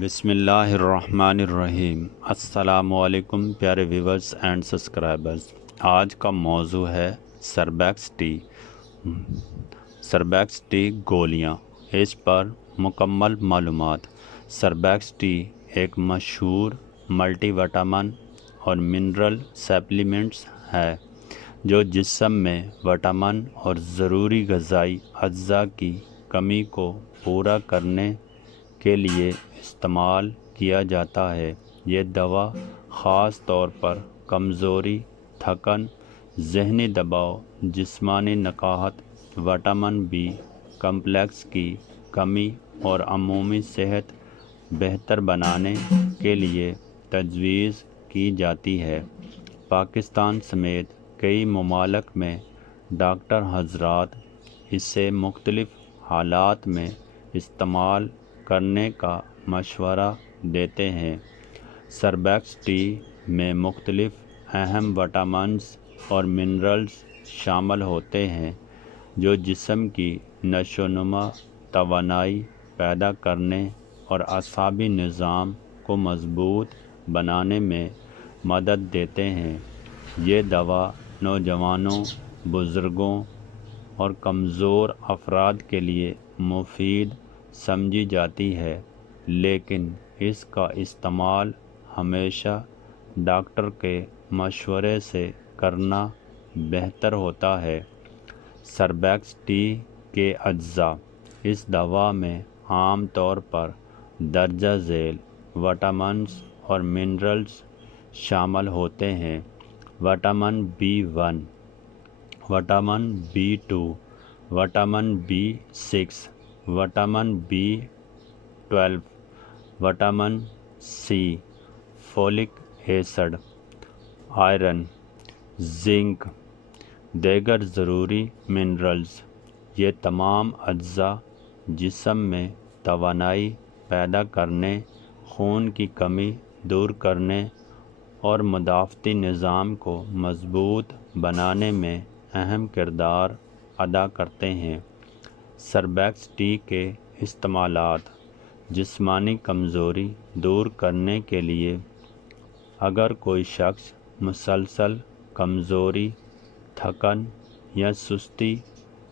بسم اللہ الرحمن الرحیم۔ السلام علیکم پیارے ویورز اینڈ سبسکرائبرز۔ آج کا موضوع ہے سربیکس ٹی گولیاں، اس پر مکمل معلومات۔ سربیکس ٹی ایک مشہور ملٹی وٹامن اور منرل سپلیمنٹس ہے جو جسم میں وٹامن اور ضروری غذائی اجزاء کی کمی کو پورا کرنے کے لیے استعمال کیا جاتا ہے۔ یہ دوا خاص طور پر کمزوری، تھکن، ذہنی دباؤ، جسمانی نقاہت، وٹامن بی کمپلیکس کی کمی اور عمومی صحت بہتر بنانے کے لیے تجویز کی جاتی ہے۔ پاکستان سمیت کئی ممالک میں ڈاکٹر حضرات اسے مختلف حالات میں استعمال کرنے کا مشورہ دیتے ہیں۔ سربیکس ٹی میں مختلف اہم وٹامنز اور منرلز شامل ہوتے ہیں جو جسم کی نشو و نما، توانائی پیدا کرنے اور اعصابی نظام کو مضبوط بنانے میں مدد دیتے ہیں۔ یہ دوا نوجوانوں، بزرگوں اور کمزور افراد کے لیے مفید سمجھی جاتی ہے، لیکن اس کا استعمال ہمیشہ ڈاکٹر کے مشورے سے کرنا بہتر ہوتا ہے۔ سربیکس ٹی کے اجزاء۔ اس دوا میں عام طور پر درجہ ذیل وٹامنز اور منرلز شامل ہوتے ہیں: vitamin B1، vitamin B2، vitamin B6، vitamin B12، vitamin C, folic acid, iron, zinc, دیگر ضروری منرلز۔ یہ تمام اجزاء جسم میں توانائی پیدا کرنے، خون کی کمی دور کرنے اور مدافعتی نظام کو مضبوط بنانے میں اہم کردار ادا کرتے ہیں۔ سربیکس ٹی کے استعمالات: جسمانی کمزوری دور کرنے کے لیے: اگر کوئی شخص مسلسل کمزوری، تھکن یا سستی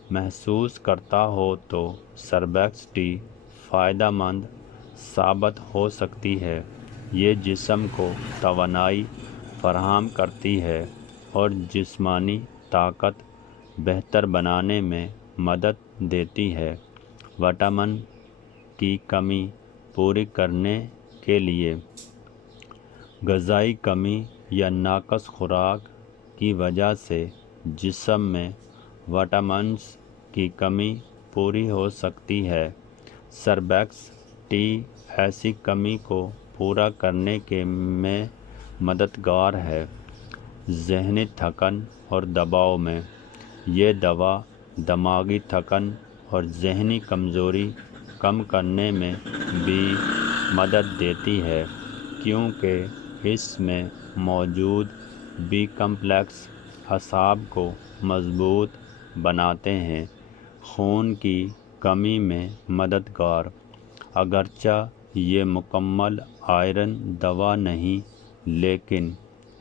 محسوس کرتا ہو تو سربیکس ٹی فائدہ مند ثابت ہو سکتی ہے۔ یہ جسم کو توانائی فراہم کرتی ہے اور جسمانی طاقت بہتر بنانے میں مدد دیتی ہے۔ وٹامن کی کمی پوری کرنے کے لیے: غذائی کمی یا ناقص خوراک کی وجہ سے جسم میں وٹامنز کی کمی پوری ہو سکتی ہے۔ سربیکس ٹی ایسی کمی کو پورا کرنے میں مددگار ہے۔ ذہنی تھکن اور دباؤ میں: یہ دوا دماغی تھکن اور ذہنی کمزوری کم کرنے میں بھی مدد دیتی ہے، کیونکہ اس میں موجود بی کمپلیکس اعصاب کو مضبوط بناتے ہیں۔ خون کی کمی میں مددگار: اگرچہ یہ مکمل آئرن دوا نہیں، لیکن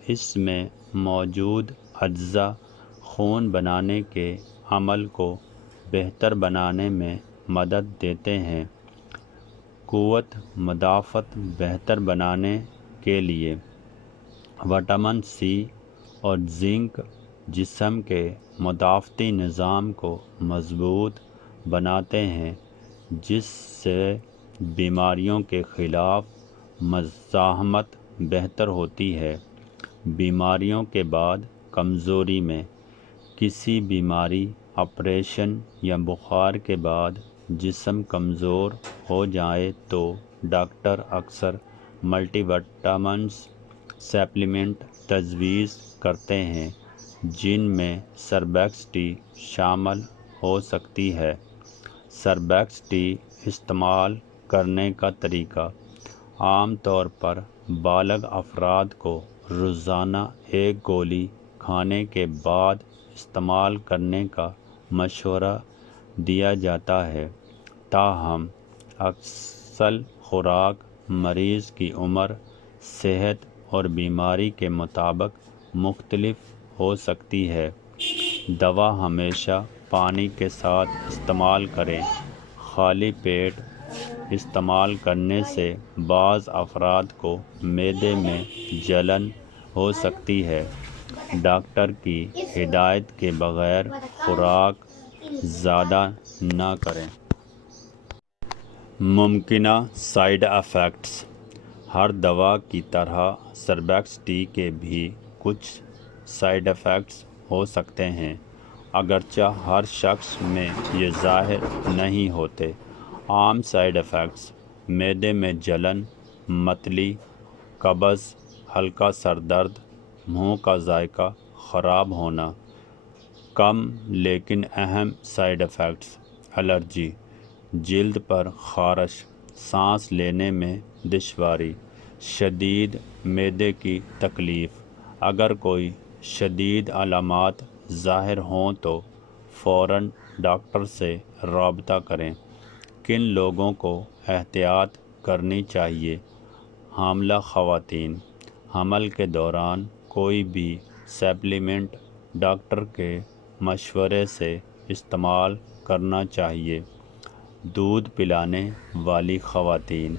اس میں موجود اجزاء خون بنانے کے عمل کو بہتر بنانے میں مدد دیتے ہیں۔ قوت مدافعت بہتر بنانے کے لیے: وٹامن سی اور زنک جسم کے مدافعتی نظام کو مضبوط بناتے ہیں، جس سے بیماریوں کے خلاف مزاحمت بہتر ہوتی ہے۔ بیماریوں کے بعد کمزوری میں: کسی بیماری، آپریشن یا بخار کے بعد جسم کمزور ہو جائے تو ڈاکٹر اکثر ملٹی وٹامنز سپلیمنٹ تجویز کرتے ہیں، جن میں سربیکس ٹی شامل ہو سکتی ہے۔ سربیکس ٹی استعمال کرنے کا طریقہ: عام طور پر بالغ افراد کو روزانہ ایک گولی کھانے کے بعد استعمال کرنے کا مشورہ دیا جاتا ہے، تاہم اصل خوراک مریض کی عمر، صحت اور بیماری کے مطابق مختلف ہو سکتی ہے۔ دوا ہمیشہ پانی کے ساتھ استعمال کریں۔ خالی پیٹ استعمال کرنے سے بعض افراد کو معدے میں جلن ہو سکتی ہے۔ ڈاکٹر کی ہدایت کے بغیر خوراک زیادہ نہ کریں۔ ممکنہ سائیڈ ایفیکٹس۔ ہر دوا کی طرح سربیکس ٹی کے بھی کچھ سائیڈ ایفیکٹس ہو سکتے ہیں، اگرچہ ہر شخص میں یہ ظاہر نہیں ہوتے۔ عام سائیڈ ایفیکٹس: معدے میں جلن، متلی، قبض، ہلکا سر درد، منہ کا ذائقہ خراب ہونا۔ کم لیکن اہم سائیڈ ایفیکٹس: الرجی، جلد پر خارش، سانس لینے میں دشواری، شدید معدے کی تکلیف۔ اگر کوئی شدید علامات ظاہر ہوں تو فوراً ڈاکٹر سے رابطہ کریں۔ کن لوگوں کو احتیاط کرنی چاہیے؟ حاملہ خواتین۔ حمل کے دوران کوئی بھی سپلیمنٹ ڈاکٹر کے مشورے سے استعمال کرنا چاہیے۔ دودھ پلانے والی خواتین۔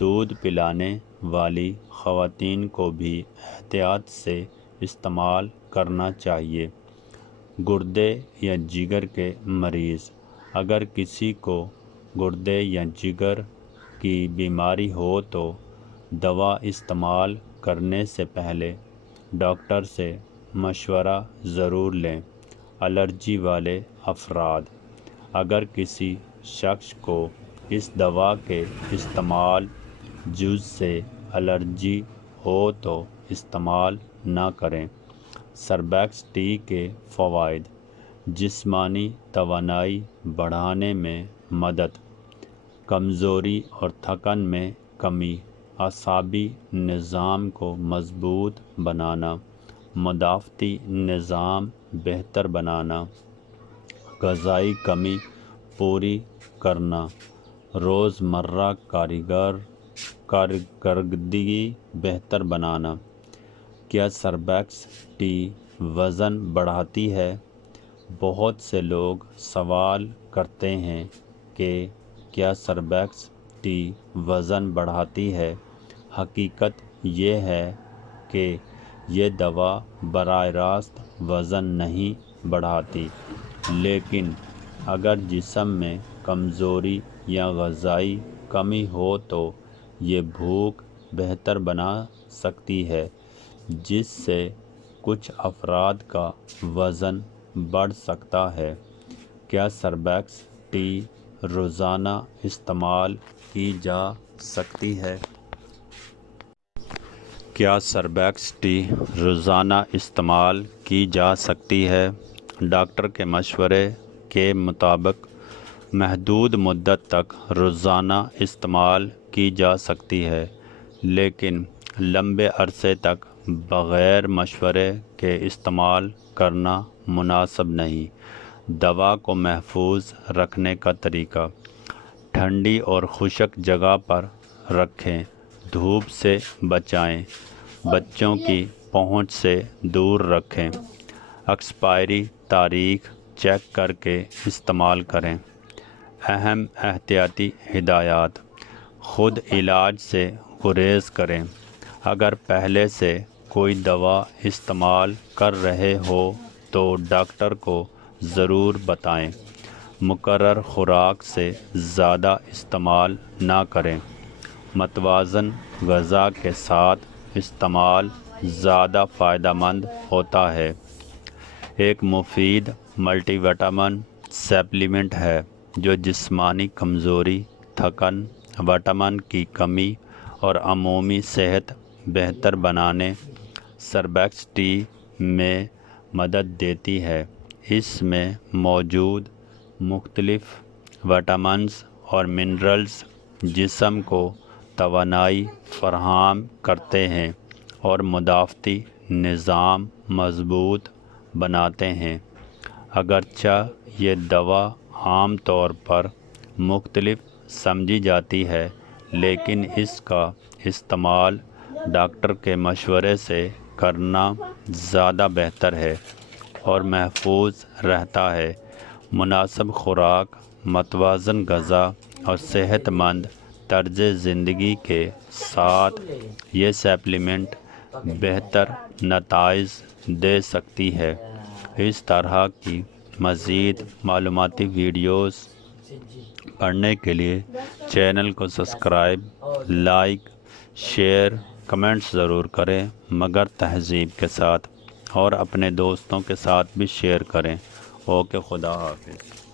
دودھ پلانے والی خواتین کو بھی احتیاط سے استعمال کرنا چاہیے۔ گردے یا جگر کے مریض۔ اگر کسی کو گردے یا جگر کی بیماری ہو تو دوا استعمال کرنے سے پہلے ڈاکٹر سے مشورہ ضرور لیں۔ الرجی والے افراد۔ اگر کسی شخص کو اس دوا کے استعمال جز سے الرجی ہو تو استعمال نہ کریں۔ سربیکس ٹی کے فوائد: جسمانی توانائی بڑھانے میں مدد، کمزوری اور تھکن میں کمی، اعصابی نظام کو مضبوط بنانا، مدافعتی نظام بہتر بنانا، غذائی کمی پوری کرنا، روزمرہ کارکردگی بہتر بنانا۔ کیا سربیکس ٹی وزن بڑھاتی ہے؟ بہت سے لوگ سوال کرتے ہیں کہ کیا سربیکس ٹی وزن بڑھاتی ہے؟ حقیقت یہ ہے کہ یہ دوا براہ راست وزن نہیں بڑھاتی، لیکن اگر جسم میں کمزوری یا غذائی کمی ہو تو یہ بھوک بہتر بنا سکتی ہے، جس سے کچھ افراد کا وزن بڑھ سکتا ہے۔ کیا سربیکس ٹی روزانہ استعمال کی جا سکتی ہے؟ کیا سربیکس ٹی روزانہ استعمال کی جا سکتی ہے؟ ڈاکٹر کے مشورے کے مطابق محدود مدت تک روزانہ استعمال کی جا سکتی ہے، لیکن لمبے عرصے تک بغیر مشورے کے استعمال کرنا مناسب نہیں۔ دوا کو محفوظ رکھنے کا طریقہ: ٹھنڈی اور خشک جگہ پر رکھیں، دھوپ سے بچائیں، بچوں کی پہنچ سے دور رکھیں۔ ایکسپائری تاریخ چیک کر کے استعمال کریں۔ اہم احتیاطی ہدایات: خود علاج سے گریز کریں۔ اگر پہلے سے کوئی دوا استعمال کر رہے ہو تو ڈاکٹر کو ضرور بتائیں۔ مقرر خوراک سے زیادہ استعمال نہ کریں۔ متوازن غذا کے ساتھ استعمال زیادہ فائدہ مند ہوتا ہے۔ ایک مفید ملٹی وٹامن سپلیمنٹ ہے جو جسمانی کمزوری، تھکن، وٹامن کی کمی اور عمومی صحت بہتر بنانے سربیکس ٹی میں مدد دیتی ہے۔ اس میں موجود مختلف وٹامنز اور منرلز جسم کو توانائی فراہم کرتے ہیں اور مدافعتی نظام مضبوط بناتے ہیں۔ اگرچہ یہ دوا عام طور پر مختلف سمجھی جاتی ہے، لیکن اس کا استعمال ڈاکٹر کے مشورے سے کرنا زیادہ بہتر ہے اور محفوظ رہتا ہے۔ مناسب خوراک، متوازن غذا اور صحت مند طرز زندگی کے ساتھ یہ سپلیمنٹ بہتر نتائج دے سکتی ہے۔ اس طرح کی مزید معلوماتی ویڈیوز پڑھنے کے لیے چینل کو سبسکرائب، لائک، شیئر، کمنٹس ضرور کریں، مگر تہذیب کے ساتھ، اور اپنے دوستوں کے ساتھ بھی شیئر کریں۔ اوکے، خدا حافظ۔